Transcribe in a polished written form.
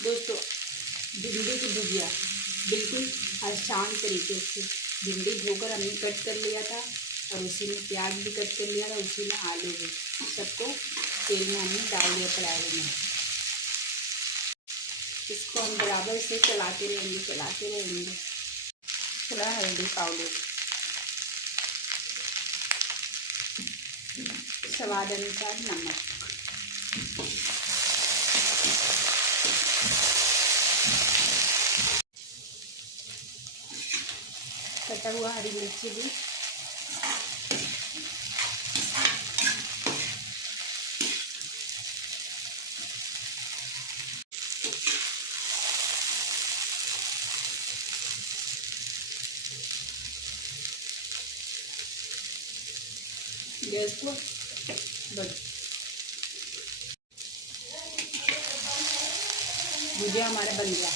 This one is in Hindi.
दोस्तों भिंडी की भुजिया बिल्कुल आसान तरीके से भिंडी धोकर हमने कट कर लिया था और उसी में प्याज भी कट कर लिया था, उसी में आलू भी, सबको तेल में हमने डाल दिया कढ़ाई में। इसको हम बराबर से चलाते रहेंगे। थोड़ा हल्दी पाउडर, स्वाद अनुसार नमक, कटा हुआ हरी मिर्ची भी, गैस को बंद। भुजिया हमारा बन गया।